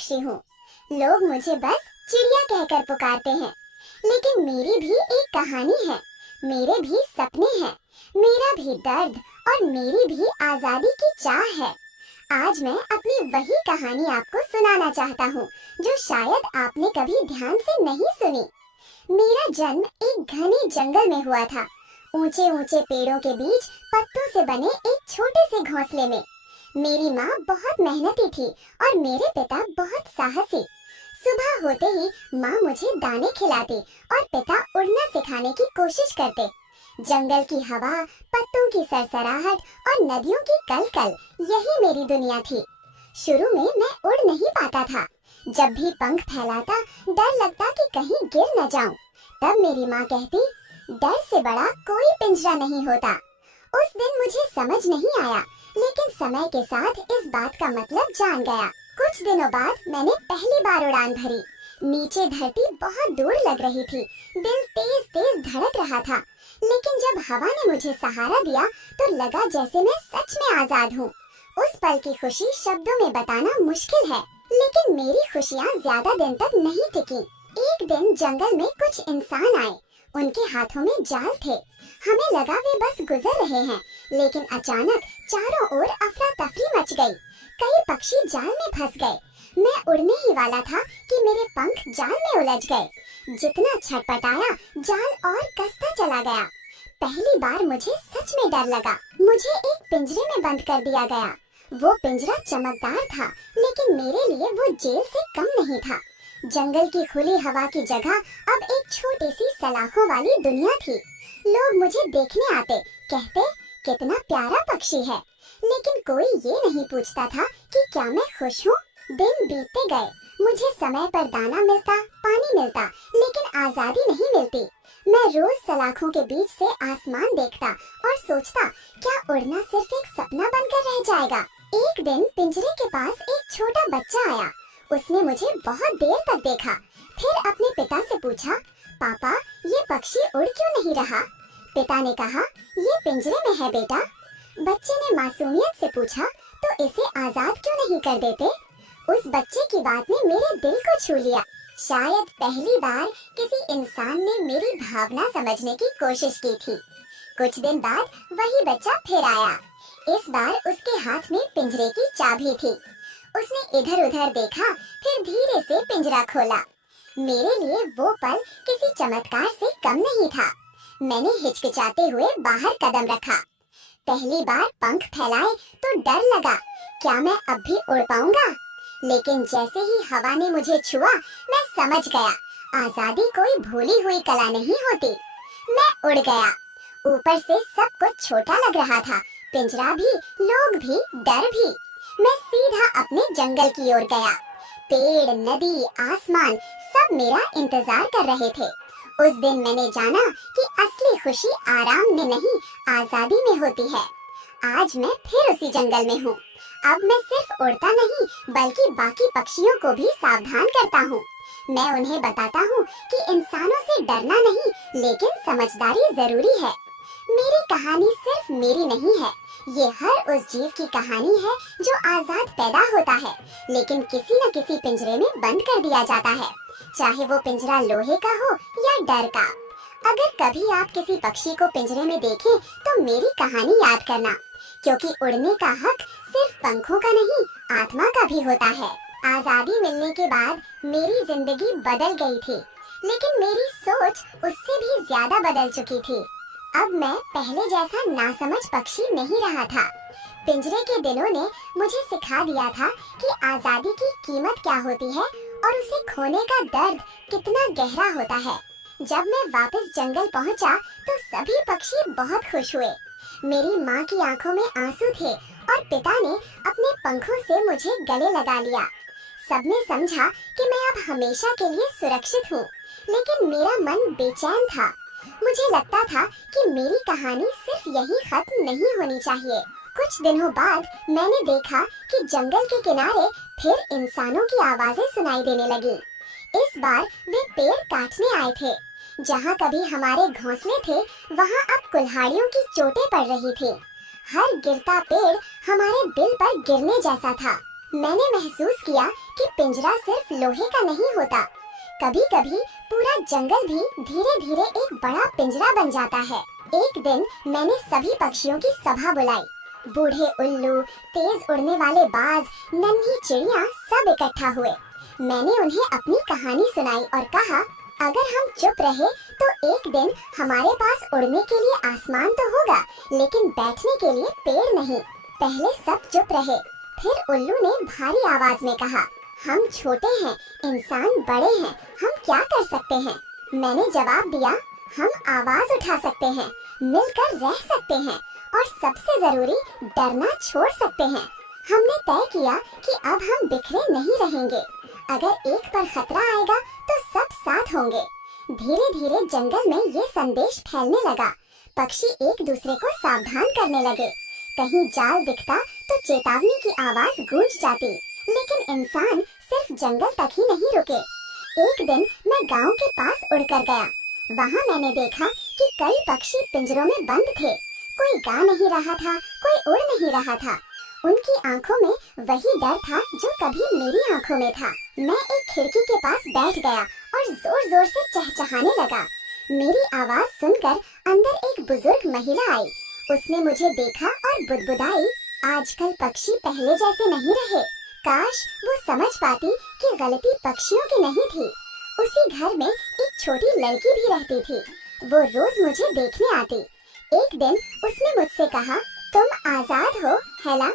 पक्षी हूँ। लोग मुझे बस चिड़िया कहकर पुकारते हैं, लेकिन मेरी भी एक कहानी है, मेरे भी सपने हैं, मेरा भी दर्द और मेरी भी आजादी की चाह है। आज मैं अपनी वही कहानी आपको सुनाना चाहता हूँ जो शायद आपने कभी ध्यान से नहीं सुनी। मेरा जन्म एक घने जंगल में हुआ था, ऊंचे ऊंचे पेड़ों के बीच पत्तों से बने एक छोटे से घोंसले में। मेरी माँ बहुत मेहनती थी और मेरे पिता बहुत साहसी। सुबह होते ही माँ मुझे दाने खिलाती और पिता उड़ना सिखाने की कोशिश करते। जंगल की हवा, पत्तों की सरसराहट और नदियों की कलकल, यही मेरी दुनिया थी। शुरू में मैं उड़ नहीं पाता था। जब भी पंख फैलाता डर लगता कि कहीं गिर न जाऊं। तब मेरी माँ कहती, डर से बड़ा कोई पिंजरा नहीं होता। उस दिन मुझे समझ नहीं आया, लेकिन समय के साथ इस बात का मतलब जान गया। कुछ दिनों बाद मैंने पहली बार उड़ान भरी। नीचे धरती बहुत दूर लग रही थी, दिल तेज तेज धड़क रहा था। लेकिन जब हवा ने मुझे सहारा दिया तो लगा जैसे मैं सच में आजाद हूँ। उस पल की खुशी शब्दों में बताना मुश्किल है, लेकिन मेरी खुशियाँ ज्यादा दिन तक नहीं टिकी। एक दिन जंगल में कुछ इंसान आए, उनके हाथों में जाल थे। हमें लगा वे बस गुजर रहे हैं, लेकिन अचानक चारों ओर अफरा तफरी मच गई। कई पक्षी जाल में फंस गए। मैं उड़ने ही वाला था कि मेरे पंख जाल में उलझ गए। जितना छटपटाया जाल और कसता चला गया। पहली बार मुझे सच में डर लगा। मुझे एक पिंजरे में बंद कर दिया गया। वो पिंजरा चमकदार था, लेकिन मेरे लिए वो जेल से कम नहीं था। जंगल की खुली हवा की जगह अब एक छोटी सी सलाखों वाली दुनिया थी। लोग मुझे देखने आते, कहते कितना प्यारा पक्षी है, लेकिन कोई ये नहीं पूछता था कि क्या मैं खुश हूँ। दिन बीतते गए, मुझे समय पर दाना मिलता, पानी मिलता, लेकिन आजादी नहीं मिलती। मैं रोज सलाखों के बीच से आसमान देखता और सोचता, क्या उड़ना सिर्फ एक सपना बनकर रह जाएगा। एक दिन पिंजरे के पास एक छोटा बच्चा आया। उसने मुझे बहुत देर तक देखा, फिर अपने पिता से पूछा, पापा ये पक्षी उड़ क्यों नहीं रहा? पिता ने कहा, ये पिंजरे में है बेटा। बच्चे ने मासूमियत से पूछा, तो इसे आजाद क्यों नहीं कर देते? उस बच्चे की बात ने मेरे दिल को छू लिया। शायद पहली बार किसी इंसान ने मेरी भावना समझने की कोशिश की थी। कुछ दिन बाद वही बच्चा फिर आया। इस बार उसके हाथ में पिंजरे की चाबी थी। उसने इधर उधर देखा, फिर धीरे से पिंजरा खोला। मेरे लिए वो पल किसी चमत्कार से कम नहीं था। मैंने हिचकिचाते हुए बाहर कदम रखा। पहली बार पंख फैलाए तो डर लगा, क्या मैं अब भी उड़ पाऊंगा? लेकिन जैसे ही हवा ने मुझे छुआ, मैं समझ गया, आजादी कोई भूली हुई कला नहीं होती। मैं उड़ गया। ऊपर से सब कुछ छोटा लग रहा था, पिंजरा भी, लोग भी, डर भी। मैं सीधा अपने जंगल की ओर गया। पेड़, नदी, आसमान सब मेरा इंतजार कर रहे थे। उस दिन मैंने जाना कि असली खुशी आराम में नहीं, आजादी में होती है। आज मैं फिर उसी जंगल में हूँ। अब मैं सिर्फ उड़ता नहीं, बल्कि बाकी पक्षियों को भी सावधान करता हूँ। मैं उन्हें बताता हूँ कि इंसानों से डरना नहीं, लेकिन समझदारी जरूरी है। मेरी कहानी सिर्फ मेरी नहीं है, ये हर उस जीव की कहानी है जो आजाद पैदा होता है, लेकिन किसी न किसी पिंजरे में बंद कर दिया जाता है, चाहे वो पिंजरा लोहे का हो या डर का। अगर कभी आप किसी पक्षी को पिंजरे में देखें तो मेरी कहानी याद करना, क्योंकि उड़ने का हक सिर्फ पंखों का नहीं, आत्मा का भी होता है। आजादी मिलने के बाद मेरी जिंदगी बदल गई थी, लेकिन मेरी सोच उससे भी ज्यादा बदल चुकी थी। अब मैं पहले जैसा नासमझ पक्षी नहीं रहा था। पिंजरे के दिनों ने मुझे सिखा दिया था कि आजादी की कीमत क्या होती है और उसे खोने का दर्द कितना गहरा होता है। जब मैं वापस जंगल पहुंचा तो सभी पक्षी बहुत खुश हुए। मेरी माँ की आंखों में आंसू थे और पिता ने अपने पंखों से मुझे गले लगा लिया। सबने समझा कि मैं अब हमेशा के लिए सुरक्षित हूँ, लेकिन मेरा मन बेचैन था। मुझे लगता था कि मेरी कहानी सिर्फ यही खत्म नहीं होनी चाहिए। कुछ दिनों बाद मैंने देखा कि जंगल के किनारे फिर इंसानों की आवाजें सुनाई देने लगी। इस बार वे पेड़ काटने आए थे। जहाँ कभी हमारे घोंसले थे, वहाँ अब कुल्हाड़ियों की चोटें पड़ रही थी। हर गिरता पेड़ हमारे दिल पर गिरने जैसा था। मैंने महसूस किया कि पिंजरा सिर्फ लोहे का नहीं होता, कभी कभी पूरा जंगल भी धीरे धीरे एक बड़ा पिंजरा बन जाता है। एक दिन मैंने सभी पक्षियों की सभा बुलाई। बूढ़े उल्लू, तेज उड़ने वाले बाज, नन्ही चिड़िया सब इकट्ठा हुए। मैंने उन्हें अपनी कहानी सुनाई और कहा, अगर हम चुप रहे तो एक दिन हमारे पास उड़ने के लिए आसमान तो होगा, लेकिन बैठने के लिए पेड़ नहीं। पहले सब चुप रहे। फिर उल्लू ने भारी आवाज में कहा, हम छोटे हैं, इंसान बड़े हैं, हम क्या कर सकते हैं? मैंने जवाब दिया, हम आवाज उठा सकते हैं, मिलकर रह सकते हैं और सबसे जरूरी डरना छोड़ सकते हैं। हमने तय किया कि अब हम बिखरे नहीं रहेंगे। अगर एक पर खतरा आएगा तो सब साथ होंगे। धीरे धीरे जंगल में ये संदेश फैलने लगा। पक्षी एक दूसरे को सावधान करने लगे। कहीं जाल दिखता तो चेतावनी की आवाज गूंज जाती। लेकिन इंसान सिर्फ जंगल तक ही नहीं रुके। एक दिन मैं गांव के पास उड़कर गया। वहां मैंने देखा कि कई पक्षी पिंजरों में बंद थे। कोई गा नहीं रहा था, कोई उड़ नहीं रहा था। उनकी आंखों में वही डर था जो कभी मेरी आंखों में था। मैं एक खिड़की के पास बैठ गया और जोर जोर से चहचहाने लगा। मेरी आवाज सुनकर अंदर एक बुजुर्ग महिला आई। उसने मुझे देखा और बुदबुदाई, आजकल पक्षी पहले जैसे नहीं रहे। काश वो समझ पाती कि गलती पक्षियों की नहीं थी। उसी घर में एक छोटी लड़की भी रहती थी। वो रोज मुझे देखने आती। एक दिन उसने मुझसे कहा, तुम आजाद हो, हैला?